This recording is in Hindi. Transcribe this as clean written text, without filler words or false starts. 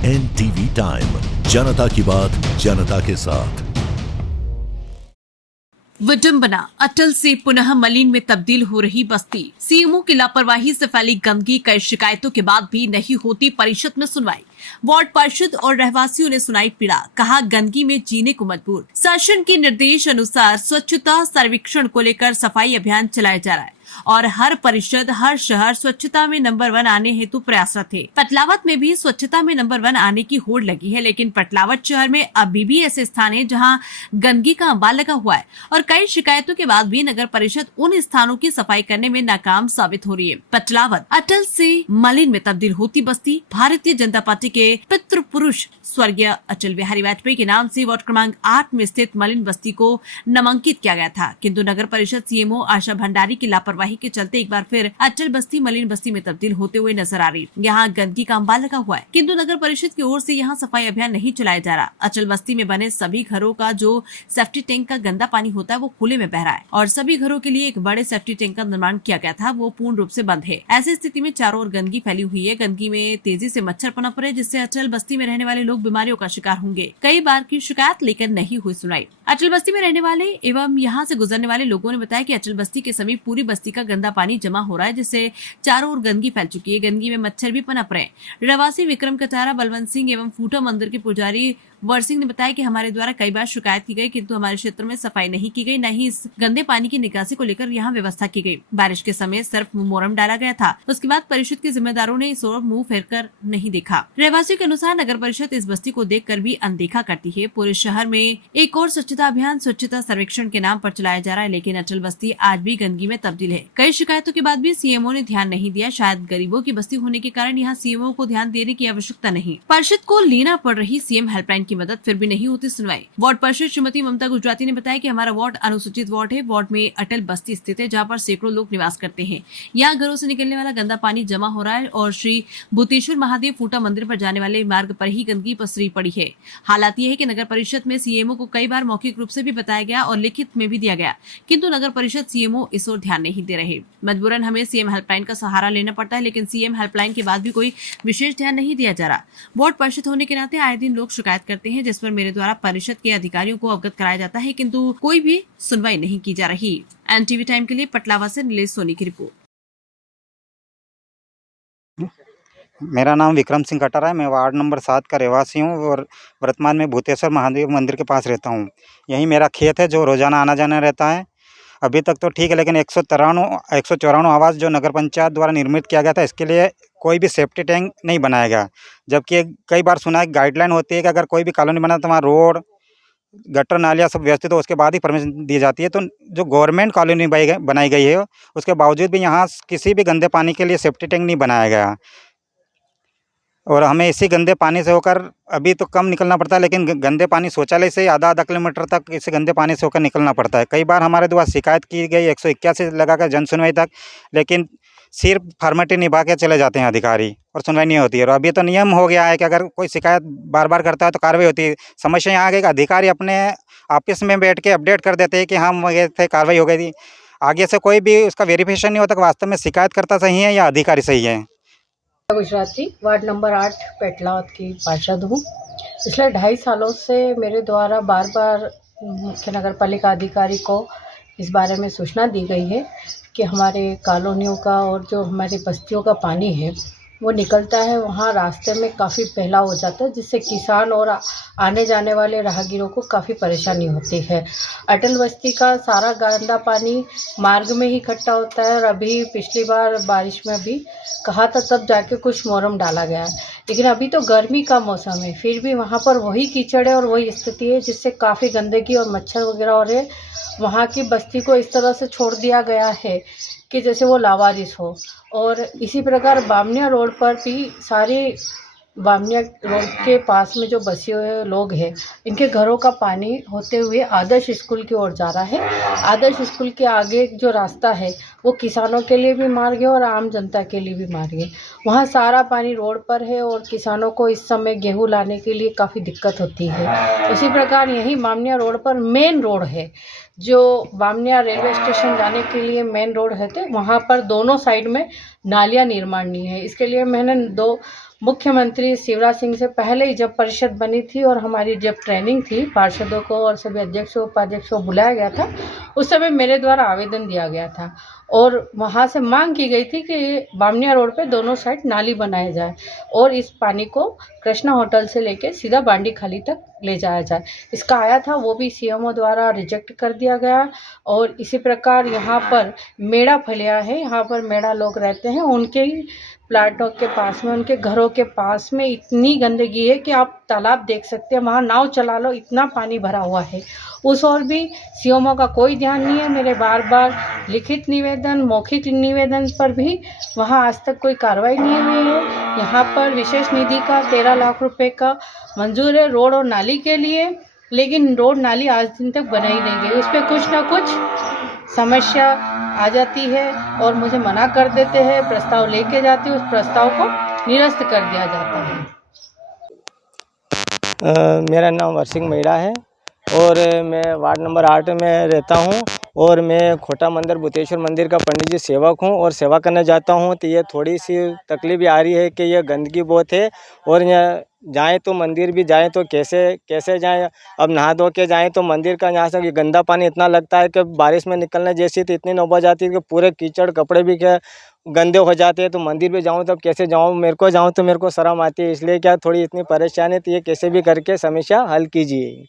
NTV टाइम, जनता की बात जनता के साथ। विडंबना, अटल से पुनः मलिन में तब्दील हो रही बस्ती। सीएमओ की लापरवाही से फैली गंदगी, कई शिकायतों के बाद भी नहीं होती परिषद में सुनवाई। वार्ड पार्षद और रहवासियों ने सुनाई पीड़ा, कहा गंदगी में जीने को मजबूर। शासन के निर्देश अनुसार स्वच्छता सर्वेक्षण को लेकर सफाई अभियान चलाया जा रहा है और हर परिषद, हर शहर स्वच्छता में नंबर 1 आने हेतु प्रयासरत है। पटलावत में भी स्वच्छता में नंबर 1 आने की होड़ लगी है, लेकिन पटलावत शहर में अभी भी ऐसे स्थान है जहां गंदगी का अंबार लगा हुआ है और कई शिकायतों के बाद भी नगर परिषद उन स्थानों की सफाई करने में नाकाम साबित हो रही है। पटलावत, अटल से मलिन में तब्दील होती बस्ती। भारतीय जनता पार्टी के पितृ पुरुष स्वर्गीय अटल बिहारी वाजपेयी के नाम से वार्ड क्रमांक 8 में स्थित मलिन बस्ती को नामांकित किया गया था, किंतु नगर परिषद सीएमओ आशा भंडारी की लापरवाही के चलते एक बार फिर अटल बस्ती मलिन बस्ती में तब्दील होते हुए नजर आ रही। यहाँ गंदगी का अंबार लगा हुआ है, किंतु नगर परिषद की ओर से यहाँ सफाई अभियान नहीं चलाया जा रहा। अटल बस्ती में बने सभी घरों का जो सेफ्टी टैंक का गंदा पानी होता है वो खुले में बह रहा है और सभी घरों के लिए एक बड़े सेफ्टी टैंक का निर्माण किया गया था, वो पूर्ण रूप से बंद है। ऐसी स्थिति में चारों ओर गंदगी फैली हुई है। गंदगी में तेजी से मच्छर पनप रहे, जिससे अटल बस्ती में रहने वाले लोग बीमारियों का शिकार होंगे। कई बार की शिकायत लेकर नहीं हुई सुनाई। अटल बस्ती में रहने वाले एवं यहाँ से गुजरने वाले लोगों ने बताया कि अटल बस्ती के समीप पूरी बस्ती का गंदा पानी जमा हो रहा है, जिससे चारों ओर गंदगी फैल चुकी है। गंदगी में मच्छर भी पनप रहे। रहवासी विक्रम कटारा, बलवंत सिंह एवं फूटा मंदिर के पुजारी वर सिंह ने बताया कि हमारे द्वारा कई बार शिकायत की गई, किंतु हमारे क्षेत्र में सफाई नहीं की गई, न ही इस गंदे पानी की निकासी को लेकर यहाँ व्यवस्था की गई। बारिश के समय सिर्फ मोरम डाला गया था, उसके बाद परिषद के जिम्मेदारों ने इस ओर मुंह फेरकर नहीं देखा। रहवासियों के अनुसार नगर परिषद इस बस्ती को देखकर भी अनदेखा करती है। पूरे शहर में एक और स्वच्छता अभियान स्वच्छता सर्वेक्षण के नाम पर चलाया जा रहा है, लेकिन अटल बस्ती आज भी गंदगी में तब्दील है। कई शिकायतों के बाद भी सीएमओ ने ध्यान नहीं दिया। शायद गरीबों की बस्ती होने के कारण यहाँ सीएमओ को ध्यान देने की आवश्यकता नहीं। परिषद को लेना पड़ रही सीएम हेल्पलाइन की मदद, फिर भी नहीं होती सुनवाई। वार्ड पार्षद श्रीमती ममता गुजराती ने बताया कि हमारा वार्ड अनुसूचित वार्ड है। वार्ड में अटल बस्ती स्थित है, जहाँ पर सैकड़ों लोग निवास करते हैं। यहाँ घरों से निकलने वाला गंदा पानी जमा हो रहा है और श्री भूतेश्वर महादेव फूटा मंदिर पर जाने वाले मार्ग पर ही गंदगी पसरी पड़ी है। हालात ये है कि नगर परिषद में सीएमओ को कई बार मौखिक रूप से भी बताया गया और लिखित में भी दिया गया, किंतु नगर परिषद सीएमओ इस ओर ध्यान नहीं दे रहे। मजबूरन हमें सीएम हेल्पलाइन का सहारा लेना पड़ता है, लेकिन सीएम हेल्पलाइन के बाद भी कोई विशेष ध्यान नहीं दिया जा रहा। वार्ड पार्षद होने के नाते आए दिन लोग शिकायत करते हैं, जिस पर मेरे द्वारा परिषद के अधिकारियों को अवगत कराया जाता है, किंतु कोई भी सुनवाई नहीं की जा रही। एनटीवी टाइम के लिए पटलावा से नीलेश सोनी की रिपोर्ट। मेरा नाम विक्रम सिंह कटारा है। मैं वार्ड नंबर 7 का रहवासी हूँ और वर्तमान में भूतेश्वर महादेव मंदिर के पास रहता हूँ। यही मेरा खेत है जो रोजाना आना जाना रहता है। अभी तक तो ठीक है, लेकिन 194 आवास जो नगर पंचायत द्वारा निर्मित किया गया था, इसके लिए कोई भी सेफ्टी टैंक नहीं बनाया गया। जबकि कई बार सुना है गाइडलाइन होती है कि अगर कोई भी कॉलोनी बना तो वहाँ रोड, गटर, नालियाँ सब व्यवस्थित हो, उसके बाद ही परमिशन दी जाती है। तो जो गवर्नमेंट कॉलोनी बनाई गई है, उसके बावजूद भी यहाँ किसी भी गंदे पानी के लिए सेफ्टी टैंक नहीं बनाया गया और हमें इसी गंदे पानी से होकर अभी तो कम निकलना पड़ता है, लेकिन गंदे पानी शौचालय से आधा किलोमीटर तक इस गंदे पानी से होकर निकलना पड़ता है। कई बार हमारे द्वारा शिकायत की गई 181 लगाकर जन सुनवाई तक, लेकिन सिर्फ फॉर्मेलिटी निभा के चले जाते हैं अधिकारी और सुनवाई नहीं होती है। और अभी तो नियम हो गया है कि अगर कोई शिकायत बार बार करता है तो कार्रवाई होती है। समस्या यहाँ आ गई कि अधिकारी अपने ऑफिस में बैठ के अपडेट कर देते हैं कि हम गए थे, कार्रवाई हो गई थी। आगे से कोई भी उसका वेरिफिकेशन नहीं होता कि वास्तव में शिकायत करता सही है या अधिकारी सही है। गुजराती, वार्ड नंबर 8 पेटलावत की पार्षद हूँ। पिछले 2.5 सालों से मेरे द्वारा बार बार मुख्य नगर पालिका अधिकारी को इस बारे में सूचना दी गई है कि हमारे कॉलोनियों का और जो हमारी बस्तियों का पानी है वो निकलता है, वहाँ रास्ते में काफ़ी फैलाव हो जाता है, जिससे किसान और आने जाने वाले राहगीरों को काफ़ी परेशानी होती है। अटल बस्ती का सारा गंदा पानी मार्ग में ही इकट्ठा होता है और अभी पिछली बार बारिश में भी कहा था तब जाके कुछ मोरम डाला गया है, लेकिन अभी तो गर्मी का मौसम है, फिर भी वहाँ पर वही कीचड़ है और वही स्थिति है, जिससे काफ़ी गंदगी और मच्छर वगैरह हो रहे हैं। वहाँ की बस्ती को इस तरह से छोड़ दिया गया है कि जैसे वो लावारिस हो। और इसी प्रकार बामनिया रोड पर भी सारी बामनिया रोड के पास में जो बसे हुए लोग हैं, इनके घरों का पानी होते हुए आदर्श स्कूल की ओर जा रहा है। आदर्श स्कूल के आगे जो रास्ता है वो किसानों के लिए भी मार्ग है और आम जनता के लिए भी मार्ग है। वहाँ सारा पानी रोड पर है और किसानों को इस समय गेहूँ लाने के लिए काफ़ी दिक्कत होती है। उसी प्रकार यही बामनिया रोड पर मेन रोड है, जो बामनिया रेलवे स्टेशन जाने के लिए मेन रोड है, तो वहाँ पर दोनों साइड में नालियाँ निर्माण नहीं है। इसके लिए मैंने 2 मुख्यमंत्री शिवराज सिंह से पहले ही जब परिषद बनी थी और हमारी जब ट्रेनिंग थी, पार्षदों को और सभी अध्यक्षों उपाध्यक्षों को बुलाया गया था, उस समय मेरे द्वारा आवेदन दिया गया था और वहाँ से मांग की गई थी कि बामनिया रोड पे दोनों साइड नाली बनाया जाए और इस पानी को कृष्णा होटल से लेके सीधा बांडी खाली तक ले जाया जाए। इसका आया था, वो भी सीएमओ द्वारा रिजेक्ट कर दिया गया। और इसी प्रकार यहाँ पर मेड़ा फैलिया है, यहाँ पर मेड़ा लोग रहते हैं, उनके ही प्लाटों के पास में, उनके घरों के पास में इतनी गंदगी है कि आप तालाब देख सकते हैं, वहाँ नाव चला लो, इतना पानी भरा हुआ है। उस और भी सीएमओ का कोई ध्यान नहीं है। मेरे बार बार लिखित निवेदन, मौखिक निवेदन पर भी वहाँ आज तक कोई कार्रवाई नहीं हुई है। यहाँ पर विशेष निधि का 13 लाख रुपए का मंजूर है रोड और नाली के लिए, लेकिन रोड नाली आज दिन तक बनाई नहीं गई। उस पर कुछ ना कुछ समस्या आ जाती है और मुझे मना कर देते हैं, प्रस्ताव लेके जाती हूँ, उस प्रस्ताव को निरस्त कर दिया जाता है। मेरा नाम हरसिंह मेड़ा है और मैं वार्ड नंबर 8 में रहता हूँ और मैं खोटा मंदिर भूतेश्वर मंदिर का पंडित जी सेवक हूँ और सेवा करने जाता हूँ। तो ये थोड़ी सी तकलीफ आ रही है कि ये गंदगी बहुत है और यहाँ जाएँ तो मंदिर भी जाएँ तो कैसे जाएँ। अब नहा धो के जाएँ तो मंदिर का यहाँ से गंदा पानी इतना लगता है कि बारिश में निकलने जैसी तो इतनी नौबत जाती है कि पूरे कीचड़ कपड़े भी क्या गंदे हो जाते हैं। तो मंदिर भी जाऊँ तब कैसे जाऊँ, मेरे को जाऊँ तो मेरे को शर्म आती है, इसलिए क्या थोड़ी इतनी परेशानी, तो ये कैसे भी करके समस्या हल कीजिए।